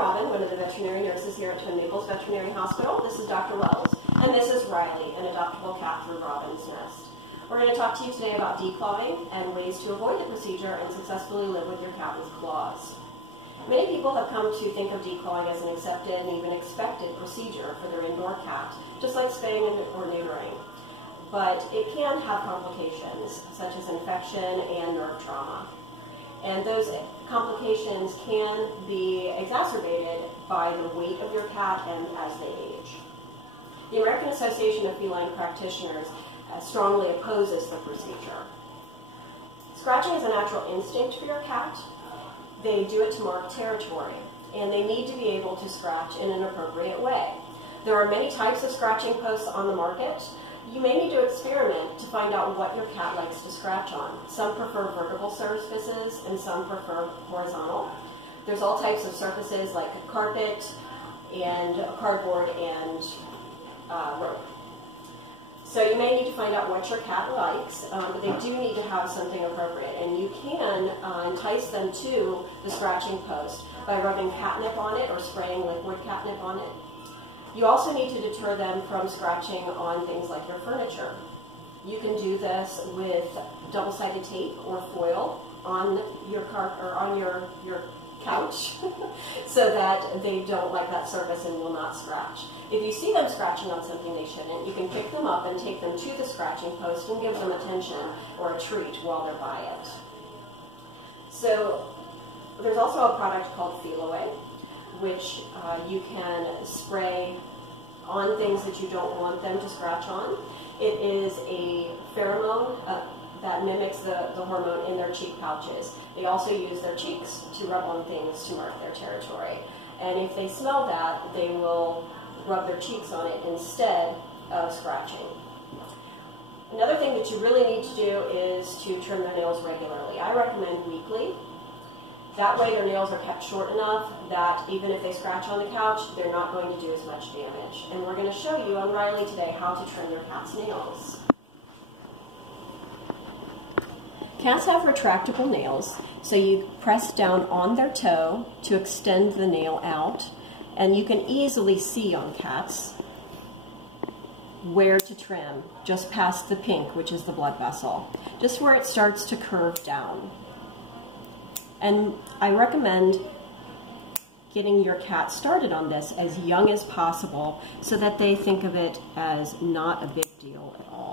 Robyn, one of the veterinary nurses here at Twin Naples Veterinary Hospital. This is Dr. Wells, and this is Riley, an adoptable cat through Robyn's nest. We're going to talk to you today about declawing and ways to avoid the procedure and successfully live with your cat with claws. Many people have come to think of declawing as an accepted and even expected procedure for their indoor cat, just like spaying or neutering. But it can have complications, such as infection and nerve trauma. And those complications can be exacerbated by the weight of your cat and as they age. The American Association of Feline Practitioners strongly opposes the procedure. Scratching is a natural instinct for your cat. They do it to mark territory, and they need to be able to scratch in an appropriate way. There are many types of scratching posts on the market. You may need to experiment to find out what your cat likes to scratch on. Some prefer vertical surfaces and some prefer horizontal. There's all types of surfaces like carpet and cardboard and rope. So you may need to find out what your cat likes, but they do need to have something appropriate. And you can entice them to the scratching post by rubbing catnip on it or spraying liquid catnip on it. You also need to deter them from scratching on things like your furniture. You can do this with double-sided tape or foil on your your couch so that they don't like that surface and will not scratch. If you see them scratching on something they shouldn't, you can pick them up and take them to the scratching post and give them attention or a treat while they're by it. So there's also a product called Feel Away, which you can spray on things that you don't want them to scratch on. It is a pheromone that mimics the hormone in their cheek pouches. They also use their cheeks to rub on things to mark their territory. And if they smell that, they will rub their cheeks on it instead of scratching. Another thing that you really need to do is to trim their nails regularly. I recommend weekly. That way their nails are kept short enough that even if they scratch on the couch, they're not going to do as much damage. And we're going to show you on Riley today how to trim your cat's nails. Cats have retractable nails, so you press down on their toe to extend the nail out, and you can easily see on cats where to trim, just past the pink, which is the blood vessel, just where it starts to curve down. And I recommend getting your cat started on this as young as possible so that they think of it as not a big deal at all.